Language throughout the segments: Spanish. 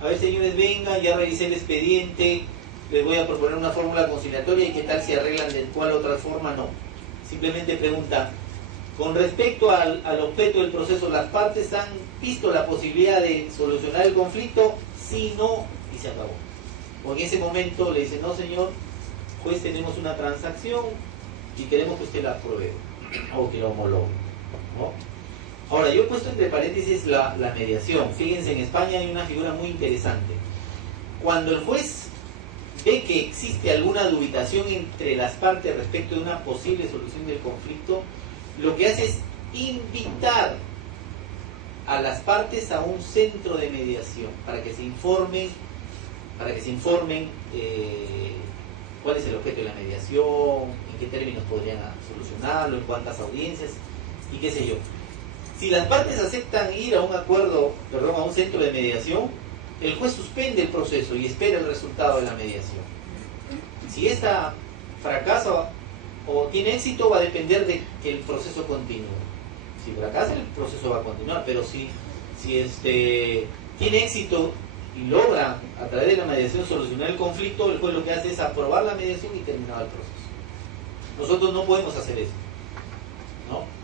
A ver, señores, vengan, ya revisé el expediente, les voy a proponer una fórmula conciliatoria y qué tal si arreglan de cuál otra forma. No. Simplemente pregunta, con respecto al objeto del proceso, ¿las partes han visto la posibilidad de solucionar el conflicto? Sí, no, y se acabó. O en ese momento le dicen, no señor, pues tenemos una transacción y queremos que usted la apruebe o que la homologue, ¿no? Ahora, yo he puesto entre paréntesis la mediación. Fíjense, en España hay una figura muy interesante. Cuando el juez ve que existe alguna dubitación entre las partes respecto de una posible solución del conflicto, lo que hace es invitar a las partes a un centro de mediación para que se informen cuál es el objeto de la mediación, en qué términos podrían solucionarlo, en cuántas audiencias y qué sé yo. Si las partes aceptan ir a un a un centro de mediación, el juez suspende el proceso y espera el resultado de la mediación. Si esta fracasa o tiene éxito, va a depender de que el proceso continúe. Si fracasa, el proceso va a continuar, pero si tiene éxito y logra a través de la mediación solucionar el conflicto, el juez lo que hace es aprobar la mediación y terminar el proceso. Nosotros no podemos hacer eso, ¿no?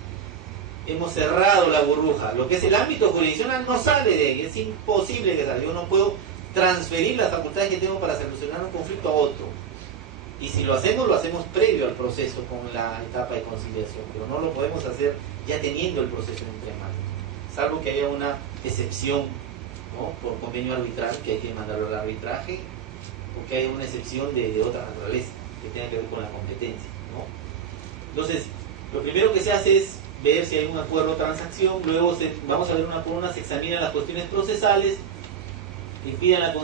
Hemos cerrado la burbuja. Lo que es el ámbito jurisdiccional no sale de ahí, es imposible que salga. Yo no puedo transferir las facultades que tengo para solucionar un conflicto a otro. Y si lo hacemos previo al proceso con la etapa de conciliación, pero no lo podemos hacer ya teniendo el proceso entre manos, salvo que haya una excepción, ¿no?, por convenio arbitral, que hay que mandarlo al arbitraje, o que haya una excepción de otra naturaleza que tenga que ver con la competencia, ¿no? Entonces, lo primero que se hace es ver si hay un acuerdo o transacción, luego vamos a ver una por una, se examinan las cuestiones procesales, impiden la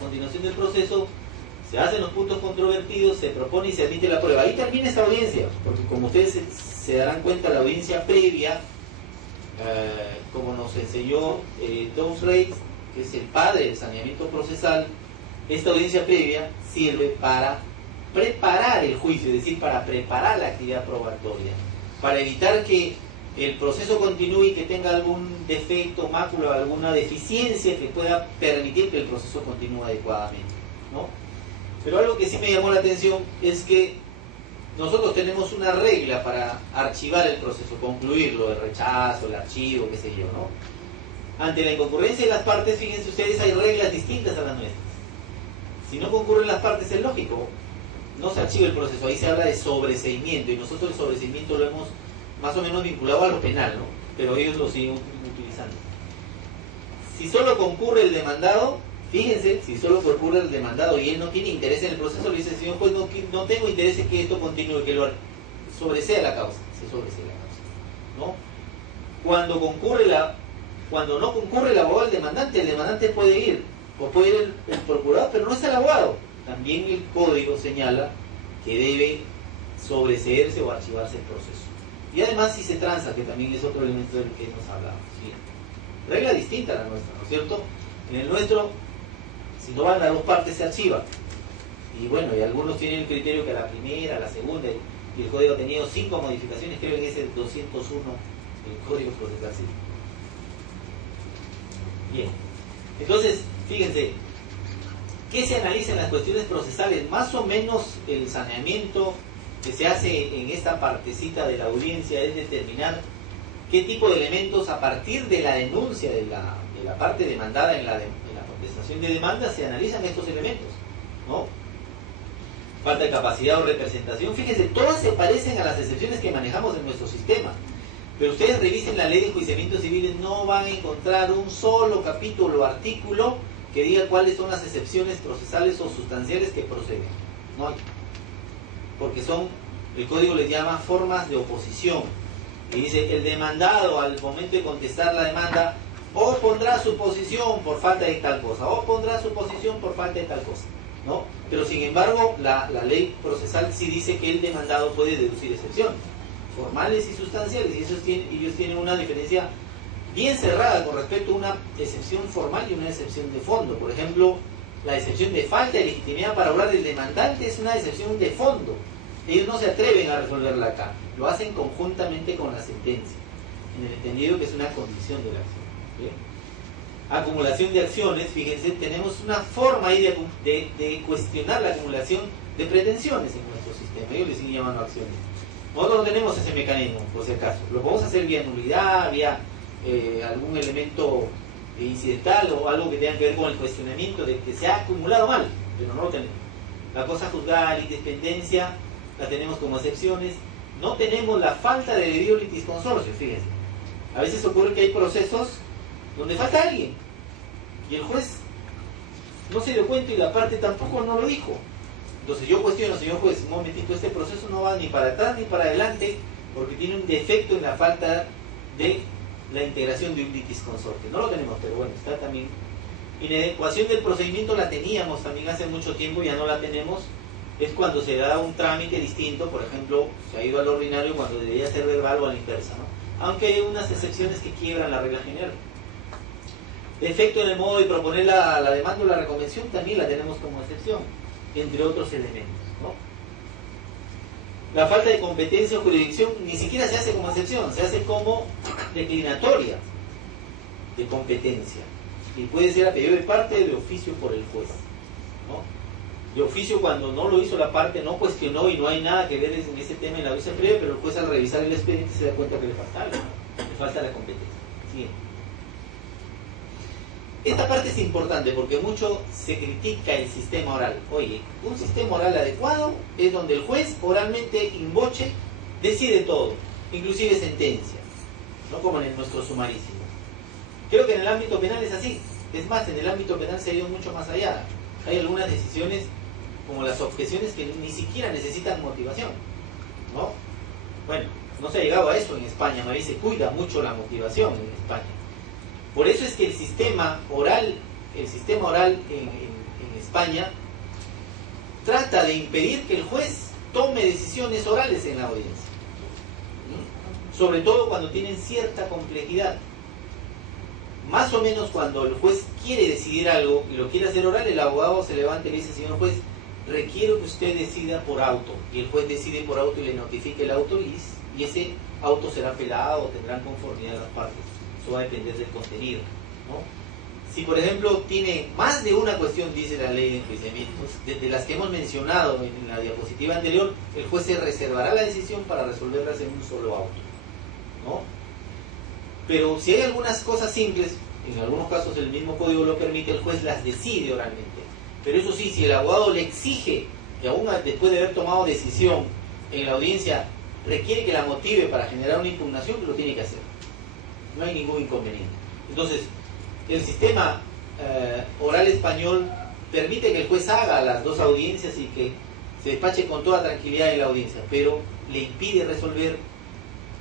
continuación del proceso, se hacen los puntos controvertidos, se propone y se admite la prueba. Ahí termina esta audiencia, porque como ustedes se darán cuenta, la audiencia previa, como nos enseñó Tom Reitz, que es el padre del saneamiento procesal, esta audiencia previa sirve para preparar el juicio, es decir, para preparar la actividad probatoria, para evitar que el proceso continúe y que tenga algún defecto, mácula o alguna deficiencia que pueda permitir que el proceso continúe adecuadamente, ¿no? Pero algo que sí me llamó la atención es que nosotros tenemos una regla para archivar el proceso, concluirlo, el rechazo, el archivo, qué sé yo, ¿no? Ante la inconcurrencia de las partes, fíjense ustedes, hay reglas distintas a las nuestras. Si no concurren las partes, es lógico, no se archiva el proceso. Ahí se habla de sobreseimiento, y nosotros el sobreseimiento lo hemos más o menos vinculado a lo penal, ¿no? Pero ellos lo siguen utilizando. Si solo concurre el demandado, fíjense, si solo concurre el demandado y él no tiene interés en el proceso, le dice, señor, pues no tengo interés en que esto continúe, que lo sobresea la causa, se sobresea la causa, ¿no? Cuando no concurre el abogado del demandante, el demandante puede ir, o puede ir el procurador, pero no es el abogado. También el código señala que debe sobreseerse o archivarse el proceso. Y además si se transa, que también es otro elemento del que nos hablamos, ¿sí? Regla distinta a la nuestra, ¿no es cierto? En el nuestro, si no van las dos partes, se archiva. Y bueno, y algunos tienen el criterio que a la primera, a la segunda, y el código ha tenido 5 modificaciones, creo en ese 201 del Código Procesal Civil. Bien, entonces, fíjense, ¿qué se analiza en las cuestiones procesales? Más o menos el saneamiento que se hace en esta partecita de la audiencia es determinar qué tipo de elementos a partir de la denuncia de la parte demandada en la contestación de demanda se analizan estos elementos, ¿no? Falta de capacidad o representación. Fíjense, todas se parecen a las excepciones que manejamos en nuestro sistema. Pero ustedes revisen la ley de enjuiciamientos civiles, no van a encontrar un solo capítulo o artículo que diga cuáles son las excepciones procesales o sustanciales que proceden. No hay. Porque el código les llama formas de oposición. Y dice, el demandado al momento de contestar la demanda opondrá su posición por falta de tal cosa, opondrá su posición por falta de tal cosa, ¿no? Pero sin embargo, la ley procesal sí dice que el demandado puede deducir excepciones formales y sustanciales, y ellos tienen una diferencia bien cerrada con respecto a una excepción formal y una excepción de fondo. Por ejemplo, la excepción de falta de legitimidad para obrar del demandante es una excepción de fondo. Ellos no se atreven a resolverla acá, lo hacen conjuntamente con la sentencia, en el entendido que es una condición de la acción. ¿Bien? acumulación de acciones, fíjense, tenemos una forma ahí de cuestionar la acumulación de pretensiones en nuestro sistema. Yo le sigo llamando acciones. Nosotros no tenemos ese mecanismo, por si acaso. Lo podemos hacer vía nulidad, vía algún elemento incidental o algo que tenga que ver con el cuestionamiento de que se ha acumulado mal, pero no lo tenemos. La cosa juzgada, la independencia, la tenemos como excepciones. No tenemos la falta de debido litisconsorcio, fíjense. A veces ocurre que hay procesos donde falta alguien y el juez no se dio cuenta y la parte tampoco no lo dijo. Entonces yo cuestiono, señor juez, un momentito, este proceso no va ni para atrás ni para adelante porque tiene un defecto en la falta de la integración de un litisconsorte. No lo tenemos, pero bueno, está también. Inadecuación del procedimiento la teníamos también hace mucho tiempo, ya no la tenemos. Es cuando se da un trámite distinto, por ejemplo, se ha ido al ordinario cuando debería ser verbal o a la inversa, ¿no? Aunque hay unas excepciones que quiebran la regla general. Defecto en el modo de proponer la demanda o la reconvención también la tenemos como excepción, entre otros elementos, ¿no? La falta de competencia o jurisdicción ni siquiera se hace como excepción, se hace como declinatoria de competencia. Y puede ser a pedido de parte de oficio por el juez, ¿no? De oficio cuando no lo hizo la parte, no cuestionó y no hay nada que ver en ese tema en la audiencia previa, pero el juez al revisar el expediente se da cuenta que le falta la competencia. Siguiente. Esta parte es importante porque mucho se critica el sistema oral. Oye, un sistema oral adecuado es donde el juez oralmente in voce decide todo, inclusive sentencia, no como en nuestro sumarísimo. Creo que en el ámbito penal es así. Es más, en el ámbito penal se ha ido mucho más allá. Hay algunas decisiones como las objeciones que ni siquiera necesitan motivación, ¿no? Bueno, no se ha llegado a eso en España, María, se cuida mucho la motivación en España. Por eso es que el sistema oral en España trata de impedir que el juez tome decisiones orales en la audiencia, ¿no? Sobre todo cuando tienen cierta complejidad. Más o menos cuando el juez quiere decidir algo y lo quiere hacer oral, el abogado se levanta y le dice, señor juez, requiero que usted decida por auto. Y el juez decide por auto y le notifica el auto y ese auto será apelado o tendrán conformidad las partes. Eso va a depender del contenido, ¿no? Si por ejemplo tiene más de una cuestión, dice la ley de enjuiciamientos, de las que hemos mencionado en la diapositiva anterior, el juez se reservará la decisión para resolverlas en un solo auto, ¿no? Pero si hay algunas cosas simples, en algunos casos el mismo código lo permite, el juez las decide oralmente. Pero eso sí, si el abogado le exige que aún después de haber tomado decisión en la audiencia requiere que la motive para generar una impugnación, lo tiene que hacer. No hay ningún inconveniente. Entonces, el sistema oral español permite que el juez haga las dos audiencias y que se despache con toda tranquilidad en la audiencia, pero le impide resolver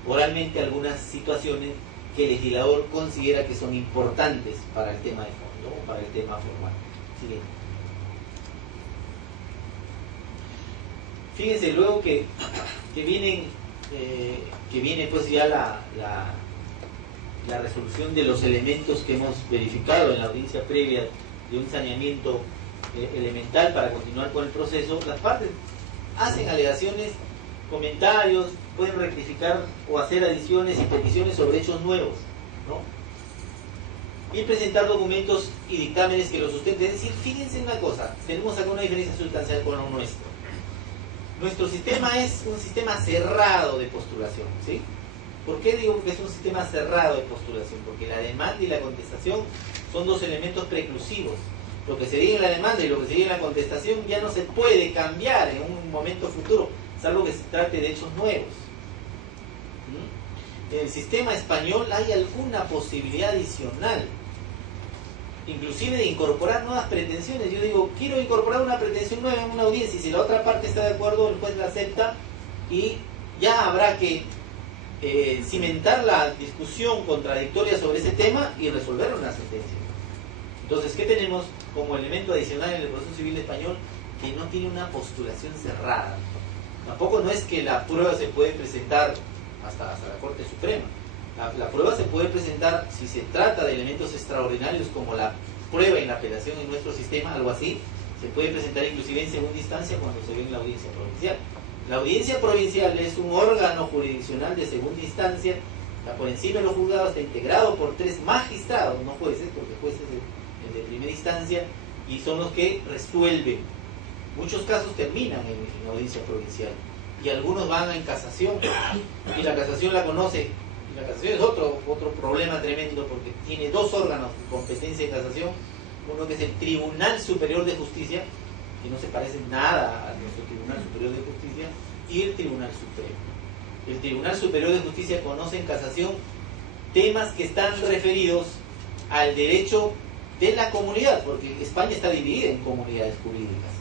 oralmente algunas situaciones que el legislador considera que son importantes para el tema de fondo o para el tema formal. Siguiente. Fíjense luego que viene pues ya la resolución de los elementos que hemos verificado en la audiencia previa de un saneamiento elemental para continuar con el proceso. Las partes hacen alegaciones, comentarios, pueden rectificar o hacer adiciones y peticiones sobre hechos nuevos, ¿no? Y presentar documentos y dictámenes que lo sustenten. Es decir, fíjense una cosa, tenemos acá una diferencia sustancial con lo nuestro. Nuestro sistema es un sistema cerrado de postulación, ¿sí? ¿Por qué digo que es un sistema cerrado de postulación? Porque la demanda y la contestación son dos elementos preclusivos. Lo que se diga en la demanda y lo que se diga en la contestación ya no se puede cambiar en un momento futuro, salvo que se trate de hechos nuevos. En el sistema español hay alguna posibilidad adicional, inclusive de incorporar nuevas pretensiones. Yo digo, quiero incorporar una pretensión nueva en una audiencia, y si la otra parte está de acuerdo, el juez la acepta y ya habrá que cimentar la discusión contradictoria sobre ese tema y resolver una sentencia. Entonces, ¿qué tenemos como elemento adicional en el proceso civil español? Que no tiene una postulación cerrada. Tampoco no es que la prueba se puede presentar hasta la Corte Suprema. La prueba se puede presentar si se trata de elementos extraordinarios como la prueba en la apelación en nuestro sistema, algo así. Se puede presentar inclusive en segunda instancia cuando se ve en la audiencia provincial. La audiencia provincial es un órgano jurisdiccional de segunda instancia Está por encima de los juzgados, está integrado por 3 magistrados, no jueces, porque jueces es el de primera instancia, y son los que resuelven. Muchos casos terminan en audiencia provincial, y algunos van en casación, y la casación la conoce. Y la casación es otro problema tremendo, porque tiene 2 órganos de competencia en casación, uno que es el Tribunal Superior de Justicia, que no se parece nada a nuestro Tribunal Superior de Justicia, y el Tribunal Supremo. El Tribunal Superior de Justicia conoce en casación temas que están referidos al derecho de la comunidad, porque España está dividida en comunidades jurídicas.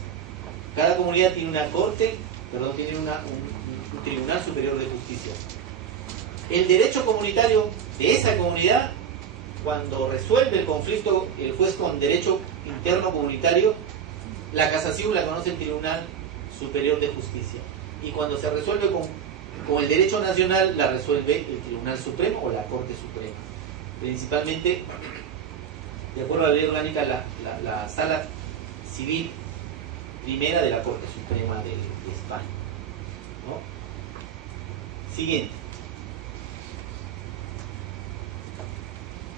Cada comunidad tiene tiene un Tribunal Superior de Justicia. El derecho comunitario de esa comunidad, cuando resuelve el conflicto el juez con derecho interno comunitario, la casación la conoce el Tribunal Superior de Justicia. Y cuando se resuelve con el derecho nacional, la resuelve el Tribunal Supremo o la Corte Suprema. Principalmente, de acuerdo a la ley orgánica, la Sala Civil Primera de la Corte Suprema de España, ¿no? Siguiente.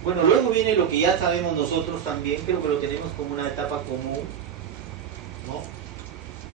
Bueno, luego viene lo que ya sabemos nosotros también, creo que lo tenemos como una etapa común, ¿no?